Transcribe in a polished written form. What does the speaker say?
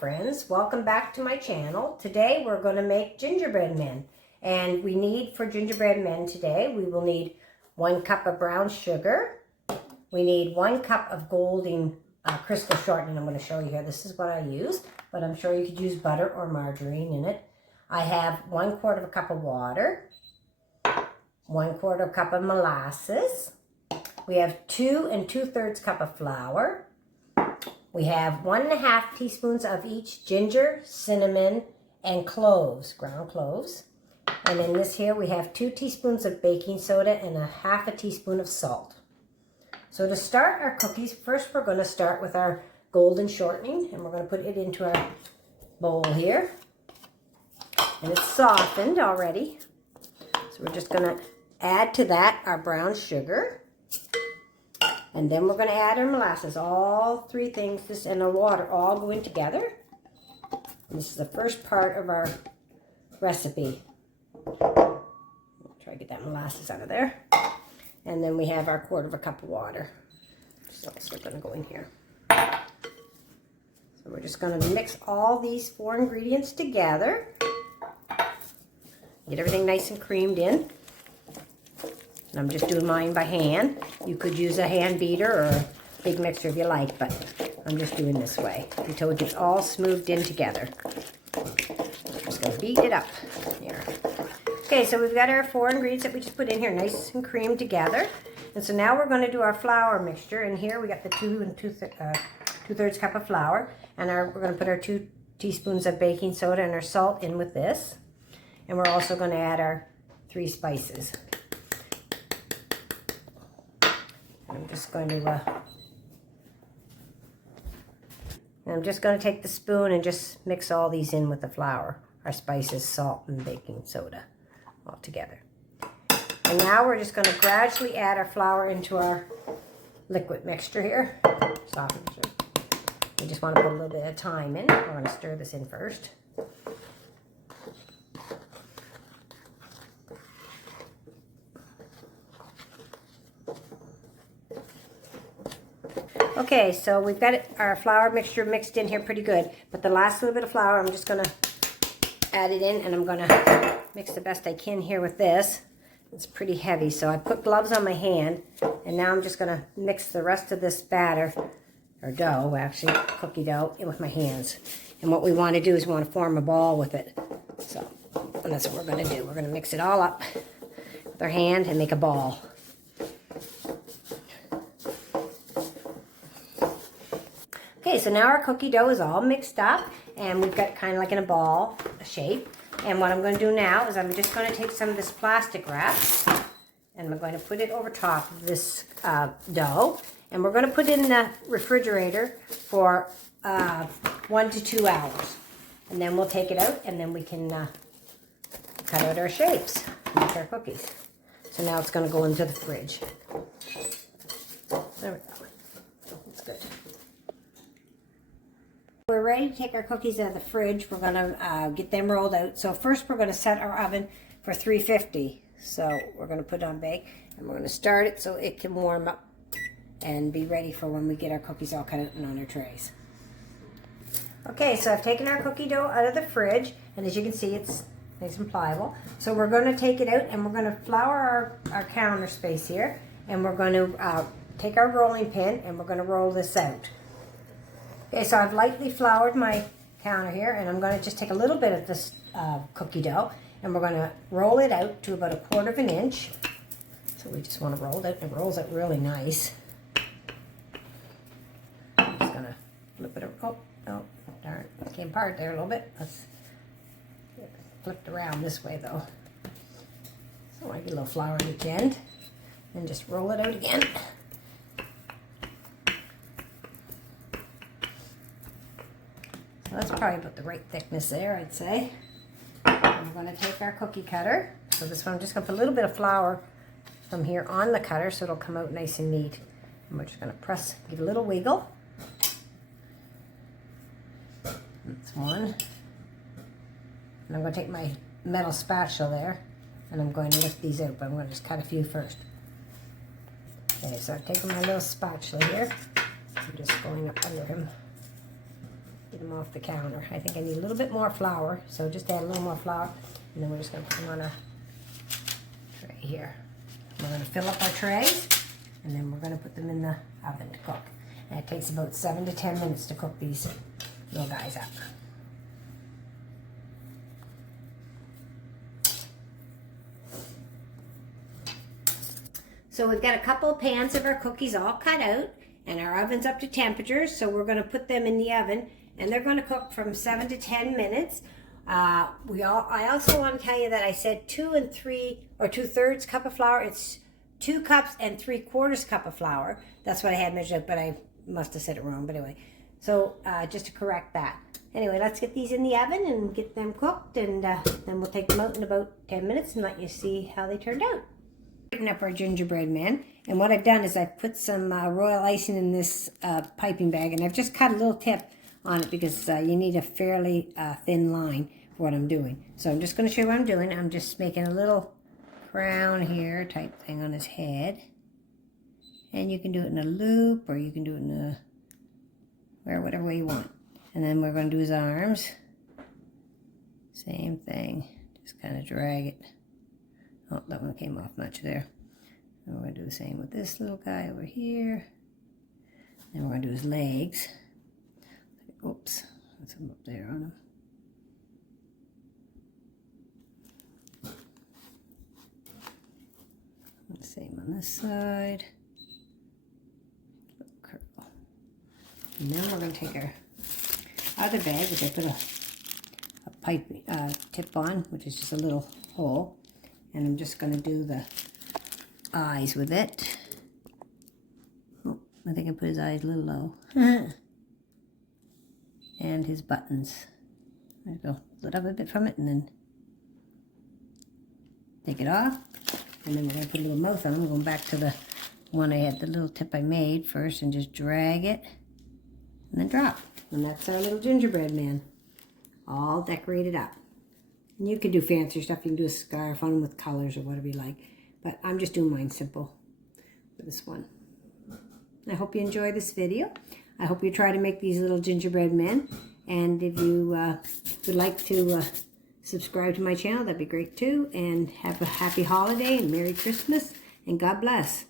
friends, welcome back to my channel. Today we're going to make gingerbread men, and we need for gingerbread men today we will need 1 cup of brown sugar. We need 1 cup of golden crystal shortening. I'm going to show you here. This is what I use, but I'm sure you could use butter or margarine in it. I have 1/4 cup of water, 1/4 cup of molasses. We have 2 2/3 cup of flour. We have 1½ teaspoons of each ginger, cinnamon, and cloves, ground cloves. And in this here we have 2 teaspoons of baking soda and 1/2 teaspoon of salt. So to start our cookies, first we're going to start with our golden shortening, and we're going to put it into our bowl here. And it's softened already. So we're just going to add to that our brown sugar. And then we're going to add our molasses. All 3 things, this and the water, all go in together. And this is the first part of our recipe. I'll try to get that molasses out of there. And then we have our 1/4 cup of water. It's also going to go in here. So we're just going to mix all these 4 ingredients together. Get everything nice and creamed in. And I'm just doing mine by hand. You could use a hand beater or a big mixer if you like, but I'm just doing this way until it gets all smoothed in together. I'm just going to beat it up here. Okay, so we've got our 4 ingredients that we just put in here, nice and creamed together. And so now we're going to do our flour mixture. And here we got the 2 2/3 cup of flour. And we're going to put our 2 teaspoons of baking soda and our salt in with this. And we're also going to add our 3 spices. I'm just going to take the spoon and just mix all these in with the flour, our spices, salt, and baking soda all together. And now we're just going to gradually add our flour into our liquid mixture here. Soft mixture. We just want to put a little bit of thyme in. We're going to stir this in first. Okay, so we've got our flour mixture mixed in here pretty good, but the last little bit of flour, I'm just going to add it in, and I'm going to mix the best I can here with this. It's pretty heavy, so I put gloves on my hand, and now I'm just going to mix the rest of this batter, or dough, actually, cookie dough, in with my hands. And what we want to do is we want to form a ball with it. So, and that's what we're going to do. We're going to mix it all up with our hand and make a ball. Okay, so now our cookie dough is all mixed up, and we've got it kind of like in a ball shape. And what I'm going to do now is I'm just going to take some of this plastic wrap, and I'm going to put it over top of this dough. And we're going to put it in the refrigerator for 1 to 2 hours. And then we'll take it out, and then we can cut out our shapes and make our cookies. So now it's going to go into the fridge. There we go. That's good. We're ready to take our cookies out of the fridge. We're going to get them rolled out. So first we're going to set our oven for 350. So we're going to put it on bake, and we're going to start it so it can warm up and be ready for when we get our cookies all cut out and on our trays. Okay, so I've taken our cookie dough out of the fridge, and as you can see, it's nice and pliable. So we're going to take it out, and we're going to flour our counter space here, and we're going to take our rolling pin, and we're going to roll this out. Okay, so I've lightly floured my counter here, and I'm going to just take a little bit of this cookie dough, and we're going to roll it out to about 1/4 inch. So we just want to roll it out, and it rolls out really nice. I'm just going to flip it around. Oh, darn, it came apart there a little bit. Let's flip it around this way, though. So I get a little flour on each end, and just roll it out again. That's probably about the right thickness there, I'd say. And we're going to take our cookie cutter. So this one, I'm just going to put a little bit of flour from here on the cutter so it'll come out nice and neat. And we're just going to press, give it a little wiggle. That's one. And I'm going to take my metal spatula there, and I'm going to lift these out, but I'm going to just cut a few first. Okay, so I've taken my little spatula here. I'm just going up under him. get them off the counter. I think I need a little bit more flour, so just add a little more flour, and then we're just going to put them on a tray here. We're going to fill up our trays, and then we're going to put them in the oven to cook. And it takes about 7 to 10 minutes to cook these little guys up. So we've got a couple of pans of our cookies all cut out, and our oven's up to temperature, so we're going to put them in the oven, and they're going to cook from 7 to 10 minutes. I also want to tell you that I said 2 2/3 cup of flour. It's 2 cups and 3/4 cup of flour. That's what I had measured, but I must have said it wrong. But anyway, so just to correct that. Anyway, let's get these in the oven and get them cooked, and then we'll take them out in about 10 minutes and let you see how they turned out. Up our gingerbread man, and what I've done is I've put some royal icing in this piping bag, and I've just cut a little tip on it because you need a fairly thin line for what I'm doing. So I'm just going to show you what I'm doing. I'm just making a little crown here type thing on his head, and you can do it in a loop, or you can do it in a whatever way you want. And then we're going to do his arms, same thing, just kind of drag it. Oh, that one came off much there. And we're going to do the same with this little guy over here. Then we're going to do his legs. Oops, that's him up there on him. The same on this side. Little curl. And then we're going to take our other bag, which I put a pipe tip on, which is just a little hole. And I'm just going to do the eyes with it. Oh, I think I put his eyes a little low. And his buttons. There you go. Split up a bit from it and then take it off. And then we're going to put a little mouth on. I'm going back to the one I had, the little tip I made first, and just drag it and then drop. And that's our little gingerbread man, all decorated up. And you could do fancier stuff. You can do a scarf on with colors or whatever you like. But I'm just doing mine simple for this one. I hope you enjoy this video. I hope you try to make these little gingerbread men. And if you would like to subscribe to my channel, that'd be great too. And have a happy holiday and Merry Christmas. And God bless.